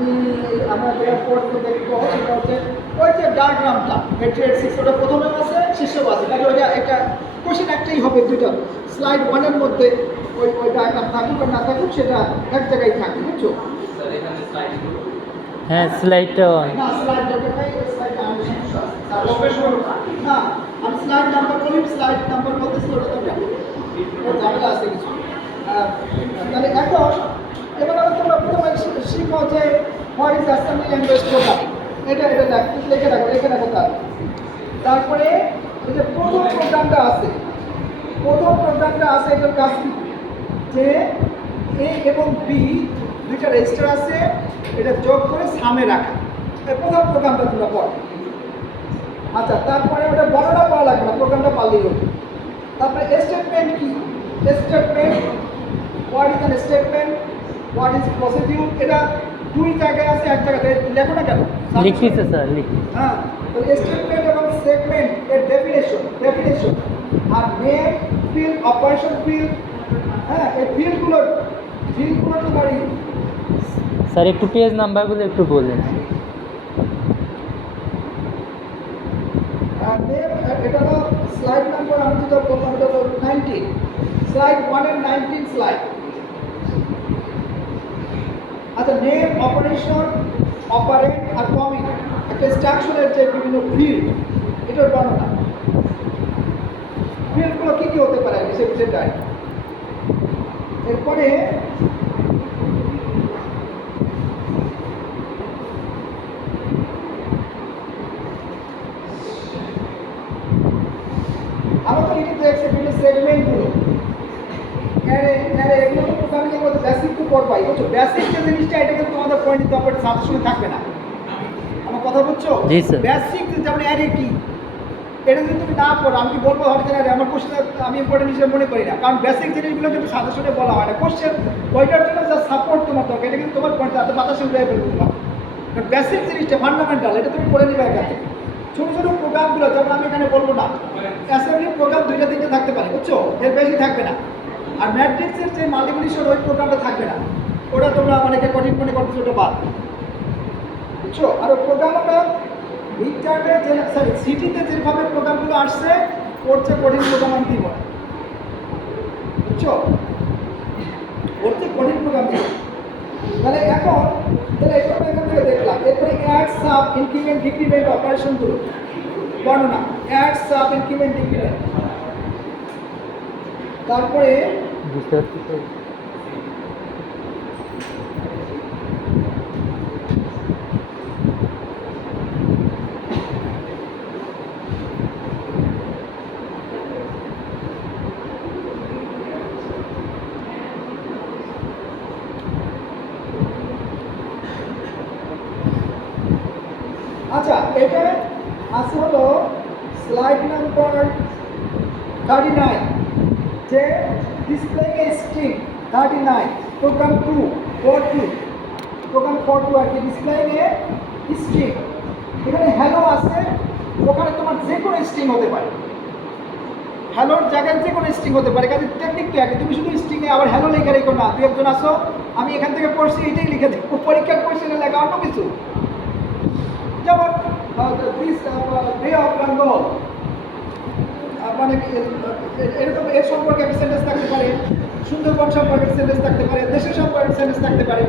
আমি আমরা যেটা পড়তে দেখবো সেটা হচ্ছে ওই যে ডায়াগ্রামটা হেড সিক্স ওটা প্রথমে আছে শীর্ষক আছে, তাহলে ওইটা একটা কোশ্চেন একটাই হবে, দুটো স্লাইড ওয়ানের মধ্যে ওই ওই ডায়াগ্রাম থাকুক আর না থাকুক সেটা এক জায়গায় থাকে, বুঝছো? হ্যাঁ, স্লাইডটা না স্লাইড দরকার নেই, স্লাইডটা আমি সমস্যা না, আমি স্লাইড নাম্বার বলি, স্লাইড নাম্বার বলতেছি ওটা দরকার ওর ঝামেলা আছে কিছু। তাহলে এখন এবার তোমরা প্রথমে শিখো যে what is assembly language programming, এটা লিখে রাখো তারপরে এই যে প্রথম প্রোগ্রামটা আছে এটার কাজ কি, যে এ এবং বি দুইটা রেজিস্টার আছে, এটা যোগ করে সামনে রাখা, এই প্রথম প্রোগ্রামটা তোমরা পড়ো। আচ্ছা, তারপরে ওটা বড়টা পড়া লাগবে না, প্রোগ্রামটা পারলেই হবে। তারপরে স্টেটমেন্ট কি, statement what is an statement, what is procedure, এটা দুই জায়গায় আছে, এক জায়গাতে লেখো না কেন, লিখিছে স্যার, লিখি। হ্যাঁ, তাহলে স্টেটমেন্ট এবং সেগমেন্ট এর ডেফিনেশন আর নেম ফিল্ড অপারেশন ফিল্ড, হ্যাঁ এই ফিল্ডগুলো তোমারই। স্যার একটু পেজ নাম্বারগুলো একটু বললেন। নেম এটা হলো স্লাইড নাম্বার, আমি যেটা বললাম এটা হলো 19, স্লাইড 1 এর 19 স্লাইড। আচ্ছা, নেম অপারেশন অপারেট আর কমিট একটা স্ট্রাকচারের যে বিভিন্ন ফিল্ড, এটার বর্ণনা, ফিল্ডগুলো কী কী হতে পারে সেটাই। এরপরে আমরা তো এটি দেখছি বিভিন্ন সেগমেন্টগুলো, এগুলো তো প্রোগ্রামিং এর বেসিক তো পড়বাই, বুঝছো? বেসিক যে জিনিসটা এটা কিন্তু তোমাদের পড়ে নিতে হবে, সাথে সঙ্গে থাকবে না, আমার কথা বুঝছো? বেসিক যেমন অ্যারে কি, এটা যদি তুমি না পড়ো, আমি কি বলবো হয়তো আমার কোশ্চেন আমি ইম্পর্টেন্ট হিসেবে মনে করি না, কারণ বেসিক জিনিসগুলো কিন্তু সাথে সঙ্গে বলা হয় না, কোশ্চেন ওইটার জন্য যা সাপোর্ট তোমার দরকার, এটা কিন্তু তোমার পয়েন্ট তাতে বাতাসে উড়ে ফেলবে তোমার, বেসিক জিনিসটা ফান্ডামেন্টাল, এটা তুমি পড়ে নিবে একা থেকে। ছোটো ছোটো প্রোগ্রামগুলো যেমন আমি এখানে বলবো না, অ্যাসেম্বলি প্রোগ্রাম 2-3 থাকতে পারে, বুঝছো? এর বেশি থাকবে না। আর ম্যাট্রিক্সের যে মাল্টিপ্লিকেশন ওই প্রোগ্রামটা থাকবে না, ওটা তোমরা অনেকে কঠিন মনে করছো, ওটা বাদ, বুঝছো? আর ওই প্রোগ্রামটা মিডটার্মে যে সরি সিটিতে যেভাবে প্রোগ্রামগুলো আসছে ওর চেয়ে কঠিন প্রোগ্রাম আমি দিব, বুঝছো? ওর চেয়ে কঠিন প্রোগ্রাম দিব। তাহলে এটা আমরা এখান থেকে দেখলাম। এরপরে অ্যাড সাব ইনক্রিমেন্ট ডিক্রিমেন্ট অপারেশনগুলো বর্ণনা, অ্যাড সাব ইনক্রিমেন্ট ডিক্রিমেন্ট। তারপরে আচ্ছা, এটা আছে হলো স্লাইড নাম্বার 39, যে ডিসপ্লে এ স্ট্রিং 39 প্রোগ্রাম 2 আর কি, ডিসপ্লে এ স্ট্রিং, এখানে হ্যালো আছে, ওখানে তোমার যে কোনো স্ট্রিং হতে পারে, হ্যালোর জায়গায় যে কোনো স্ট্রিং হতে পারে, কাজে টেকনিক তো একই, তুমি শুধু স্ট্রিংয়ে আবার হ্যালো লেখা রেখো না, দু একজন আসো আমি এখান থেকে পড়ছি এইটাই লিখে দেবো, পরীক্ষার কোয়েশ্চেনে লেখা অন্য কিছু, যেমন বে অফ বেঙ্গল, মানে এরকম এর সম্পর্কে একটা সেন্টেন্স থাকতে পারে, সুন্দরবন সম্পর্কে সেন্টেন্স থাকতে পারে, দেশের সম্পর্কে সেন্টেন্স থাকতে পারে,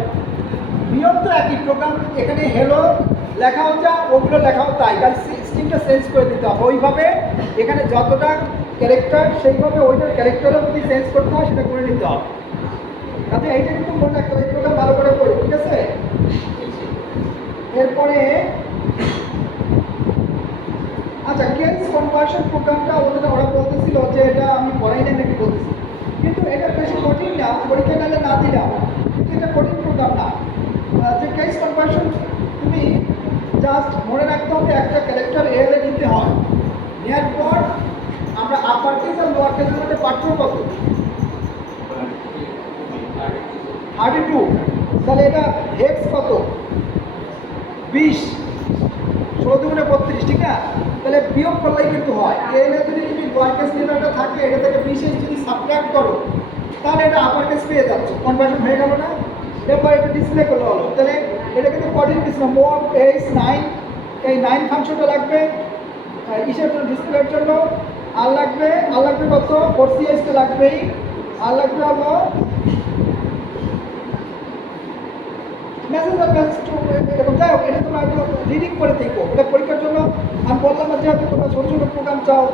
নিয়ম তো একই, প্রোগ্রাম এখানে হেলো লেখাও যা ওগুলো লেখাও তাই, কারণ স্ট্রিংটা চেঞ্জ করে দিতে হবে ওইভাবে, এখানে যতটা ক্যারেক্টার সেইভাবে ওইটার ক্যারেক্টারও যদি চেঞ্জ করতে হয় সেটা করে নিতে হবে, তাতে এইটা কিন্তু মনে রাখতে হবে, এই প্রোগ্রাম ভালো করে পড়ি, ঠিক আছে? এরপরে আচ্ছা, কেস কনভার্সন প্রোগ্রামটা ওরা বলতেছিল যে এটা আমি পড়াই না নাকি বলতেছি, কিন্তু এটা বেশি কঠিন না, পরীক্ষা কালে না দিলাম, কিন্তু এটা কঠিন প্রোগ্রাম না। যে কেস কনভার্সন তুমি জাস্ট মনে রাখতে হবে একটা ক্যারেক্টার এর নিতে হয়, নেওয়ার পর আমরা আপার কেস আর লোয়ার কেসের মধ্যে পার্থক্য কত, 32, তাহলে এটা হেক্স কত 20, 16×32, ঠিক না? তাহলে বিয়োগ করলেই কিন্তু হয়, এনে যদি তুমি লোয়ার কেস লেটারটা থাকে এটা থেকে 20 যদি সাবট্রাক্ট করো তাহলে এটা আপার কেস পেয়ে যাচ্ছ, কনভার্সন হয়ে গেল না? এরপর এটা ডিসপ্লে করলে হলো, তাহলে এটা কিন্তু কঠিন কিছু না। মোড এইচ 9, এই 9 ফাংশনটা লাগবে ইসের জন্য, ডিসপ্লের জন্য। আর লাগবে কত, 4CH তো লাগবেই। আর লাগবে হলো মেসেজ এরকম। যাই হোক, এটা তোমরা একটু রিডিং করে দেখো, এটা পরীক্ষার জন্য আমি বললাম না, যেহেতু তোমরা ছোটো ছোটো প্রোগ্রাম চাও,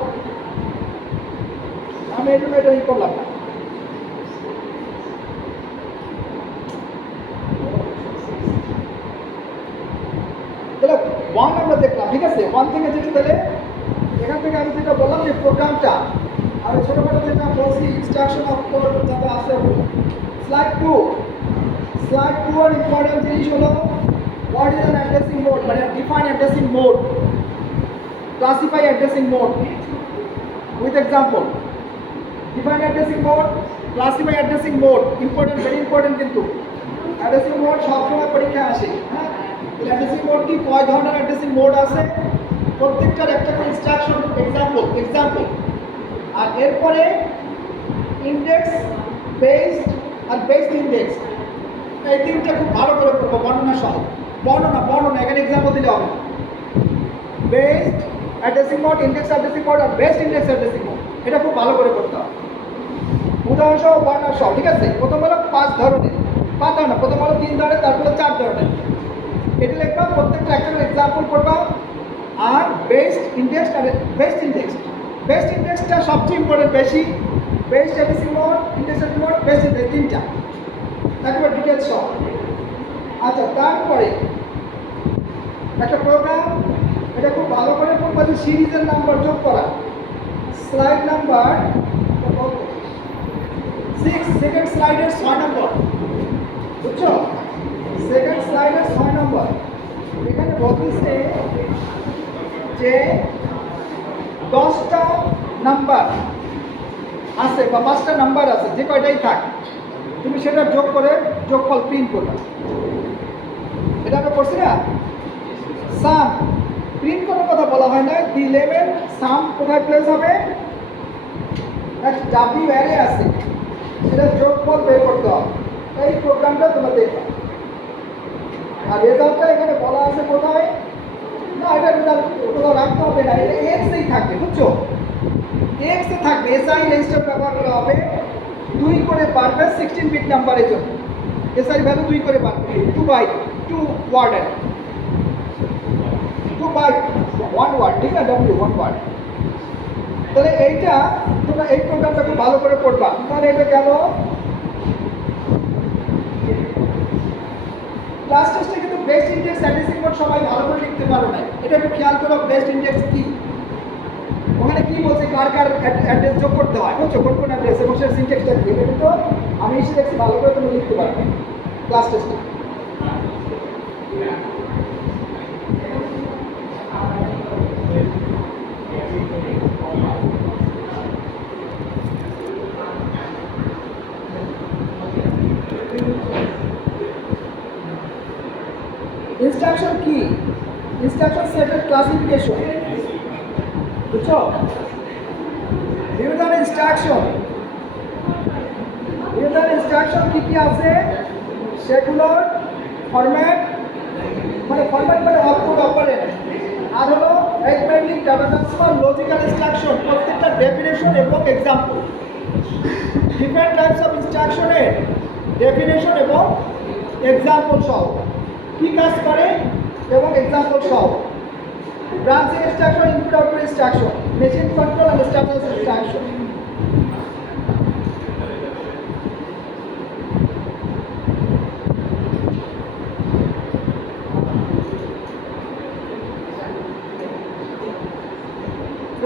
আমি এই জন্য এটা করলাম না। তাহলে 1 আমরা দেখলাম, ঠিক আছে। 1 থেকে যেটা, তাহলে এখান থেকে আমি যেটা বললাম যে প্রোগ্রামটা, আমি ছোটোখাটো যেটা বলছি ইনস্ট্রাকশন অফ কোড যাতে আছে। স্লাইড 2 এর ইম্পর্টেন্ট জিনিস হলো what is an addressing mode, মানে define addressing mode, classify addressing mode with example. Define addressing mode, classify addressing mode, important, very important. কিন্তু অ্যাড্রেসিং মোড সবসময় পরীক্ষায় আসে। হ্যাঁ, অ্যাড্রেসিং মোড কি, কয় ধরনের অ্যাড্রেসিং মোড আছে, প্রত্যেকটার একটা করে ইনস্ট্রাকশন, এক্সাম্পল। আর এরপরে ইন্ডেক্স, বেসড আর বেসড ইন্ডেক্স, এই তিনটা খুব ভালো করে পড়বো, বর্ণনা সহ। বর্ণনা এখানে এক্সাম্পল দিলে হবে। Based addressing mode, index addressing mode আর বেসড ইন্ডেক্স অ্যাড্রেসিং মোড, এটা খুব ভালো করে পড়তে হবে, উদাহরণ সহ, বর্ণনা সহ। ঠিক আছে। প্রথম হলো 5 ধরনের, প্রথম হলো 3 ধরনের, তারপরে 4 ধরনের। এটা লিখবা, প্রত্যেকটা একটা করে এক্সাম্পল করবা। আর বেসড ইন্ডেক্স আর বেসড ইন্ডেক্সটা সবচেয়ে ইম্পর্টেন্ট, বেশি। Based addressing mode, index addressing mode, based index, তিনটা একেবারে ডিটেলস সহ। আচ্ছা, তারপরে একটা প্রোগ্রাম, এটা খুব ভালো করে পড়বা যে সিরিজের নাম্বার যোগ করা। স্লাইড নাম্বার 6, সেকেন্ড স্লাইডের 6 নম্বর, বুঝছো? সেকেন্ড স্লাইডের 6 নম্বর। এখানে বলতেছে যে 10টা নাম্বার আছে বা 5টা নাম্বার আছে, যে কয়টাই থাক, তুমি সেটা যোগ করে যোগফল প্রিন্ট করবে। এটা আমরা করছি না। সাম প্রিন্ট করার কথা বলা হয় না, দি 11 সাম কোথায় প্লেস হবে, ডাব্লিউ অ্যারে আছে, সেটা যোগফল বের করতে হবে। এই প্রোগ্রামটা তোমরা দেখবে। আর রেজাল্টটা এখানে বলা আছে কোথায়, না এটা রেজাল্ট কোথাও রাখতে হবে না, এটা এক্সেই থাকবে, বুঝছো? এক্সে থাকবে, এসআই রেজিস্টার ব্যবহার করা হবে। 2 করে বাড়বে 16 বিট নাম্বারের জন্য, এসআই ভ্যালু 2 করে বাড়বে, 2 বাইট, 2 ওয়ার্ড, 2 বাইট 1 ওয়ার্ড, ঠিক আছে, ডব্লিউ 1 ওয়ার্ড। তাহলে এইটা তোমরা এই প্রোগ্রামটা খুব ভালো করে পড়বা। তাহলে এটা গেল। ক্লাস টেস্টে কিন্তু বেস্ট ইন্ডেক্স অ্যাড্রেসিং মোড সবাই ভালো করে লিখতে পারো না, এটা একটু খেয়াল করো। বেস্ট ইন্ডেক্স কি, ওখানে কি বলছে, কার অ্যাড্রেস যোগ করতে হয়, বুঝছো? কোন অ্যাড্রেস এবং সেটা সিনট্যাক্সটা কি, এটা কিন্তু আমি এসে দেখছি ভালো করে তুমি লিখতে পারবে ক্লাস টেস্টে। ইনস্ট্রাকশন কি, ইনস্ট্রাকশন সেটের ক্লাসিফিকেশন, বুঝছো? বিভিন্ন ধরনের ইনস্ট্রাকশন কি কি আছে, সেগুলোর ফরম্যাট, মানে আউটপুট অপারেন্ট, আর হলো arithmetic, data transfer, logical instruction, প্রত্যেকটা ডেফিনেশন এবং এক্সাম্পল। ডিফারেন্ট টাইপস অফ ইনস্ট্রাকশনের ডেফিনেশন এবং এক্সাম্পল সহ কি কাজ করে এবং এক্সাম্পল সহ। Branching instruction, input output instruction, machine control and status instruction.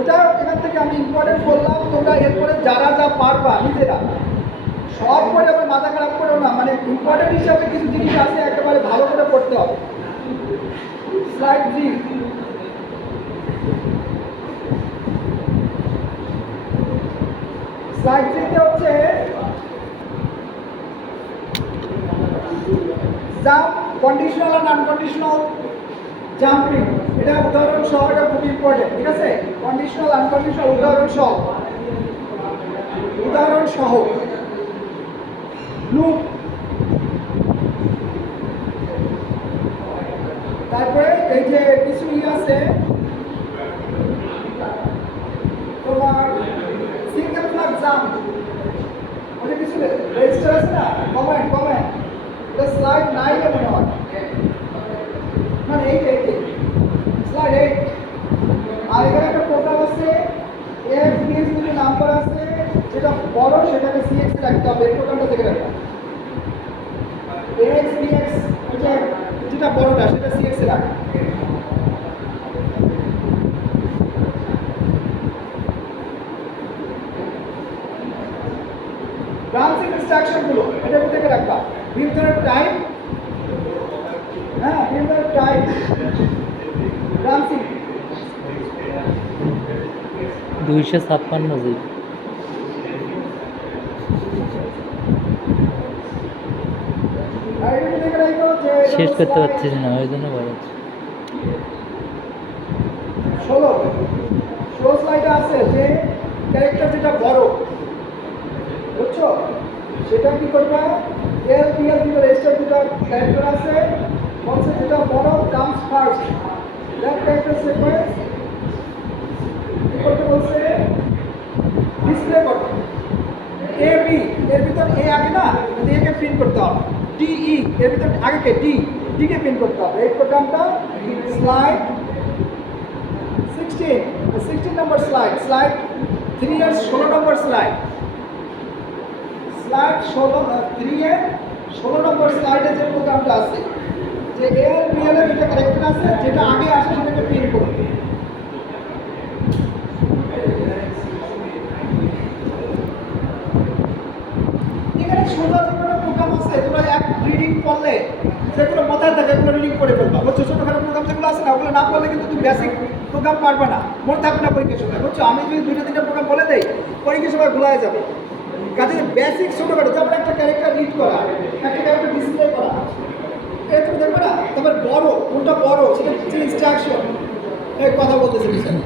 এটা এখান থেকে আমি ইম্পর্টেন্ট বললাম, তোমরা এরপরে যারা যা পারবা নিজেরা সব করে আবার মাথা খারাপ করো না, মানে ইম্পর্টেন্ট হিসাবে কিছু জিনিস আছে, একেবারে ভালো করে পড়তে হবে। স্লাইড 3, স্লাইড 3তে হচ্ছে জাম্প, কন্ডিশনাল আর আনকন্ডিশনাল জাম্পিং, এটা উদাহরণ সহ, এটা খুব ইম্পর্টেন্ট, ঠিক আছে? কন্ডিশনাল আনকন্ডিশনাল উদাহরণ সহ লুপ, এই যে কিছু আছে তোমার সিঙ্গেল ফ্ল্যাগ জাম্প, ওটা কিছু রেজিস্টার আছে না, কমেন্ট এটা স্লাইড 9 এ মনে হয়, মানে 8 স্লাইড 8। আর এখানে একটা প্রোগ্রাম আছে এক্স বিএক্স দুটো নাম্বার আছে, যেটা বড় সেটাকে সিএক্স এ রাখতে হবে, এই প্রোগ্রামটা থেকে রাখতে হবে। এক্স বিএক্স যেটা বড়টা সেটা সিএক্স এ রাখবে। ব্রাঞ্চিং ইনস্ট্রাকশন গুলো এটা থেকে রাখবা, বিভিন্ন টাইম, হ্যাঁ বিভিন্ন টাইম ব্রাঞ্চিং 256 জি। আর এটা থেকে রাখো যে শেষ করতে পারছিস না, ওই জন্য বলো। 16 স্লাইডে আছে যে ক্যারেক্টার যেটা বড়, বুঝছো, সেটা কি করবা, এল পিএল দুটো রেজিস্টার দুটো ক্যারেক্টার আছে, বলছে যেটা বড় comes first, that character sequence কি করতে বলছে, ডিসপ্লে করো। এ বি এর ভিতর এ আগে না, এ কে প্রিন্ট করতে হবে, ডি ই এর ভিতর আগে কে ডি কে প্রিন্ট করতে হবে। এই প্রোগ্রামটা স্লাইড 16 নম্বর স্লাইড 3 এর 16 নম্বর স্লাইড 3 এর 16 নম্বর স্লাইডে যে প্রোগ্রামটা আছে, যে এ আর বি এর দুটো ক্যারেক্টার আছে, যেটা আগে আসে সেটাকে প্রিন্ট করবে। এখানে ছোট ছোট প্রোগ্রাম আছে, তোমরা এক রিডিং পড়লে সেগুলো মাথায় থাকে, এগুলো রিডিং করে ফেলবা, বুঝছো। ছোটখাটো প্রোগ্রাম যেগুলো আছে না, ওগুলো না পড়লে কিন্তু তুমি বেসিক প্রোগ্রাম পারবে না, মনে থাকবে না পরীক্ষার সময়, বুঝছো। আমি যদি 2-3টা প্রোগ্রাম বলে দেই, পরীক্ষার সময় ভুলে যাবে। কাজে বেসিক ছোটখাটো, যেমন একটা ক্যারেক্টার রিড করা, একটা ক্যারেক্টার ডিসপ্লে করা, এটা তুমি দেখবে না। তারপর বড়, কোনটা বড় সেটা হচ্ছে ইনস্ট্রাকশন, এই কথা বলতেছে বিষয়।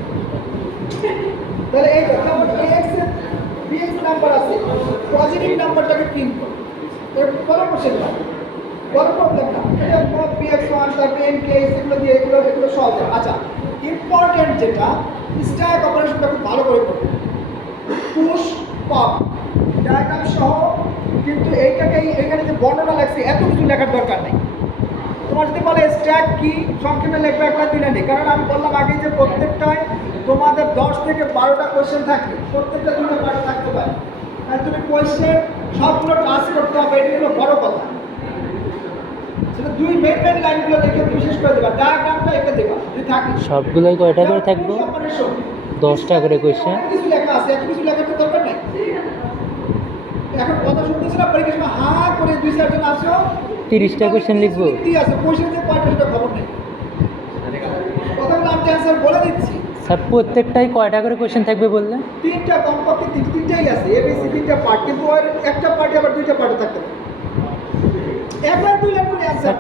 তাহলে এই তারপর এক্স এর বিএক্স নাম্বার আছে, পজিটিভ নাম্বারটাকে প্রিন্ট করো, এর বড় কোশ্চেন না, বড় প্রবলেম না, এটা বিএক্স 1 তারপর এন কে এগুলো দিয়ে এগুলো সহজ। আচ্ছা, ইম্পর্টেন্ট যেটা স্ট্যাক অপারেশনটা খুব ভালো করে করবে, পুশ পপ ডায়াগ্রাম সহ, কিন্তু এইটাকেই এখানে যে বর্ণনা লাগছে এত কিছু লেখার দরকার নেই। তোমার যদি বলে স্ট্যাক কি, সংক্ষেপে লেখবে এক লাইন 2 লাইনে, কারণ আমি বললাম আগে যে প্রত্যেকটায় তোমাদের 10 থেকে 12টা কোয়েশ্চেন থাকবে, প্রত্যেকটা 2টা পার্ট থাকতে পারে, আর তুমি কোয়েশ্চেন সবগুলো টাচ করতে হবে, এটা হলো বড় কথা। সেটা 2 মেন লাইনগুলো লিখে তুমি শেষ করে দেবা, ডায়াগ্রামটা এঁকে দেবা যদি থাকে। সবগুলোই কয়টা করে থাকবে? 10টা করে কোয়েশ্চেন। কিছু লেখা আছে, এত কিছু লেখার তো দরকার নেই। এখন কথা শুনতেছি না, পরীক্ষার সময় হা করে 2-4 জন আসো, 30টা কোয়েশ্চেন লিখবো। কি আছে কোয়েশ্চেন যে কয়টা সেটা খবর নেই, কথাগুলো আমি অ্যান্সার বলে দিচ্ছি। স্যার প্রত্যেকটাই কয়টা করে কোয়েশ্চেন থাকবে বললে? 3টা কমপক্ষে 3টাই আছে, এবিসি 3টা পার্ট, কিন্তু আর একটা পার্টে আবার 2টা পার্টে থাকতে পারে। একবার 2 লাইন করে অ্যান্সার,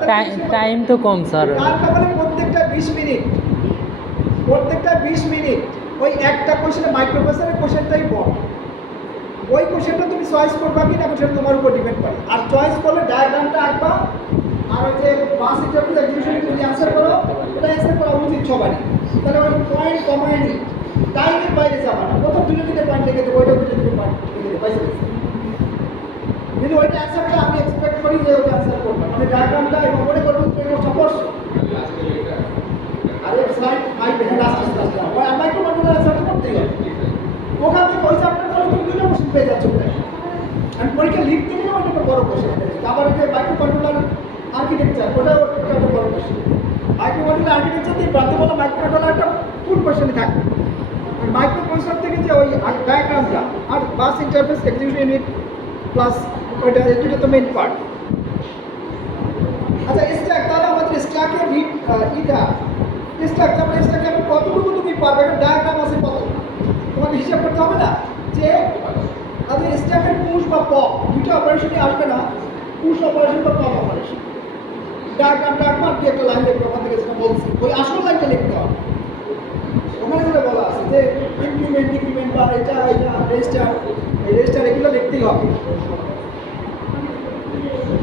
টাইম তো কম স্যার। তার মানে প্রত্যেকটা 20 মিনিট, ওই একটা কোশ্চেনে মাইক্রোপ্রসেসরের কোশ্চেনটাই বড়, ওই কোশ্চেনটা তুমি চয়েস করবা কি না সেটা তোমার উপর ডিপেন্ড করে। আর চয়েস করলে ডায়াগ্রামটা আঁকবা, আর ওই যে বাস ইন্টারভিউ এক্সিকিউশন তুমি অ্যান্সার করো, ওটা অ্যান্সার করা উচিত সবারই। তাহলে ওই পয়েন্ট কমায় নি, টাইমের বাইরে যাবা না, প্রথম 2-3 পয়েন্ট লিখে দেবো, ওইটা 2-3 পয়েন্ট লিখে দেবো, পাইছে। কিন্তু ওইটা অ্যান্সারটা আমি এক্সপেক্ট করি যে ওটা অ্যান্সার করবো, মানে ডায়াগ্রামটা এবং মনে করবো তুমি কোর্সটা পড়ছো। আর এই স্লাইড 5 লাস্ট ওই মাইক্রোকন্ট্রোলার অ্যান্সারটা করতেই হবে, ওখান থেকে ওই চ্যাপ্টার করে তুমি 2টা কোশ্চেন পেয়ে যাচ্ছ। আমি পরীক্ষা লিখতে গেলে ওইটা একটা বড় কোশ্চেন, আবার ওই যে মাইক্রোকন্ট্রোলার আর্কিটেকচার, ওটাও একটা বড় কোশ্চেন। মাইক্রোকন্ট্রোলার আর্কিটেকচার দিয়ে প্রান্ত বলা মাইক্রোকন্ট্রোলারটা ফুল কোশ্চেনই থাকবে। মাইক্রোপ্রসেসর থেকে যে ওই ডায়াগ্রামটা আর বাস ইন্টারফেস এক্সিকিউশন ইউনিট প্লাস ওইটা, এই দুটো তো মেইন পার্ট। আচ্ছা স্ট্যাক, তাহলে আমাদের স্ট্যাকের এটা স্ট্যাক, তারপরে স্ট্যাকে আমি কতটুকু তুমি পারবে, একটা ডায়াগ্রাম আছে কত, তোমাকে হিসাব করতে হবে না যে আমাদের স্ট্যাকের পুশ বা পপ দুটো অপারেশনই আসবে না, পুশ অপারেশন বা পপ অপারেশন। ডায়াগ্রামটা একবার কি একটা লাইন লিখবে, ওখান থেকে সেটা বলছি, ওই আসল লাইনটা লিখতে হবে। ওখানে যেটা বলা আছে যে ইনক্রিমেন্ট বা এটা রেজিস্টার, এই রেজিস্টার এগুলো লিখতেই হবে।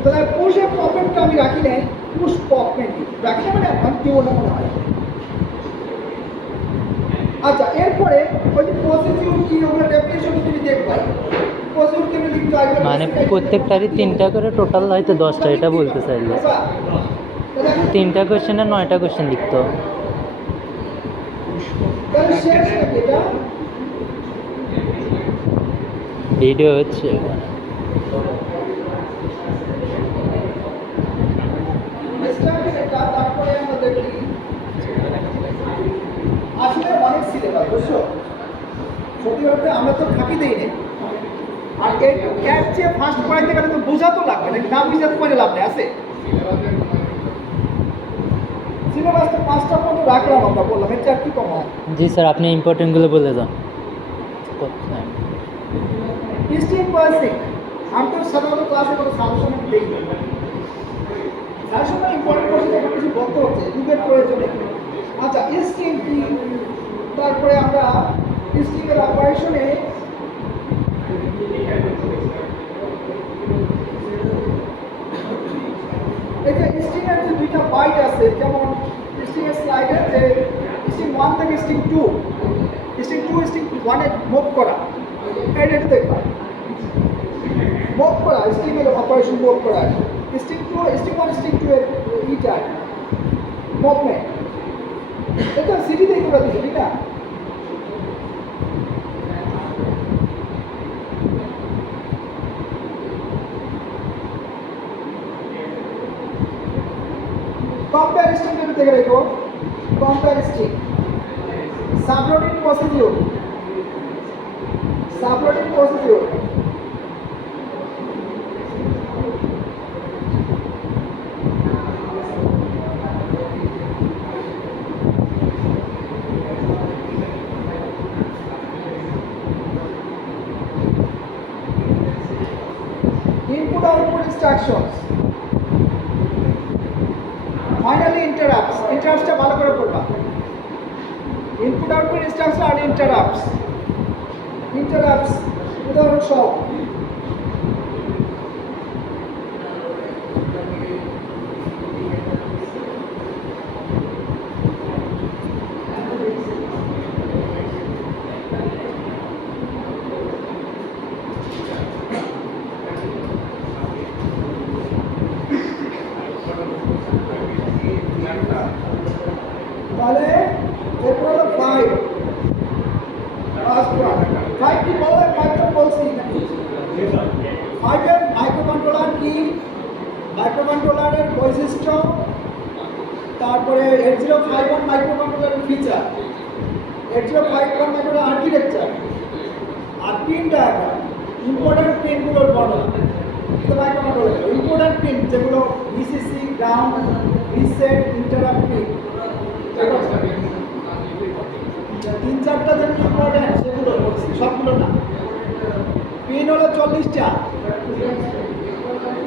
তাহলে পুষে পপেটটা আমি রাখি নাই, পুশ পপমেন্ট রাখি না, মানে আমি দেবো না মনে হয়। আচ্ছা, এরপরে ওই যে প্রসিডিউর কি, ওগুলো ডেফিনেশন তুমি দেখবা। প্রসিডিউর কি লিখতে হয়, মানে প্রত্যেকটারই 3টা করে, টোটাল হয়তো 10টা, এটা বলতে চাইলে 3টা কোয়েশ্চেনে 9টা কোয়েশ্চেন লিখতে হবে। তাহলে শেষ নাকি এটা? ভিডিও হচ্ছে তারপরে আমরা দেখি আসলে অনেক সিলেবাস, বুঝছো? সত্যি বলতে আমরা তো থাকি দেই না। আর এই এর চেয়ে ফার্স্ট পড়াইতে গেলে তো বোঝা তো লাগবে নাকি, না বুঝাতে করে লাভ নেই আছে। সিলেবাস তো 5টা পর্যন্ত রাখলাম আমরা, বললাম এর চেয়ে আর কি কম হয়। জি স্যার, আপনি ইম্পর্টেন্টগুলো বলে যান। স্টিম প্রসেসিং আমি তো সাধারণত ক্লাসে কোনো সাজেশন দিই না। সাজেশন ইম্পর্টেন্ট কোর্সে এখন কিছু বলতে হচ্ছে, যুগের প্রয়োজনে। আচ্ছা, স্টিম কি, তারপরে আমরা স্টিমের অপারেশনে এই যে স্টিমের যে দুইটা বাইট আছে, যেমন স্টিমের স্লাইডে যে স্টিম 1 থেকে স্টিম 2, স্টিম 2 স্টিম 1 এ মুভ করা, এটা দেখবা মুভ করা, স্টিমের অপারেশন মুভ করা, স্টিম 2 স্টিম 1 স্টিম 2 এর ইটা মুভমেন্ট, এটা সিটিতেই করে দিচ্ছে, ঠিক না? compare string যদি দেখে রাখো, compare string, subroutine procedure, subroutine procedure, input output instructions, finally interrupts, interruptsটা ভালো করে পড়বা। ইনপুট আউটপুট ইনস্ট্রাকশন আর interrupts উদাহরণ সহ। তাহলে এরপর হলো 5, ফার্স্ট ওয়ান 5 কি বলে, 5 তো বলছি নাকি? 5 এর মাইক্রোকন্ট্রোলার কি, মাইক্রোকন্ট্রোলারের বৈশিষ্ট্য, তারপরে 8051 মাইক্রোকন্ট্রোলারের ফিচার, 8051 মাইক্রোকন্ট্রোলার আর্কিটেকচার, আর পিন ডায়াগ্রাম, ইম্পর্টেন্ট পিনগুলোর বর্ণনা। তো মাইক্রোকন্ট্রোলার ইম্পর্টেন্ট পিন যেগুলো VCC, ground, reset, interrupt pin, 3-4টা যে ইম্পর্টেন্ট সেগুলো বলছি, সবগুলো না। পিন হলো 40টা,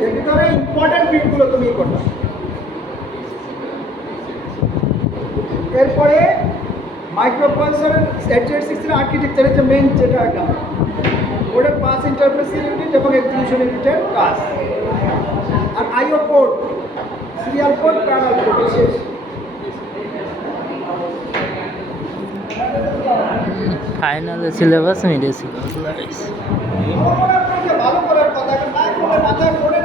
এর ভিতরে ইম্পর্টেন্ট পিনগুলো তুমি করবে। এরপরে মাইক্রোপ্রসেসরের 8086 এর আর্কিটেকচারের যে মেইন যেটা একটা ওটার পাস ইন্টারফেস ইউনিট এবং এক্সিকিউশন ইউনিটের কাজ, আর IO port, serial port, parallel port, শেষ। ফাইনাল সিলেবাস, মিডিয়া সিলেবাস। ভালো করার কথা, না করলে মাথায় পড়ে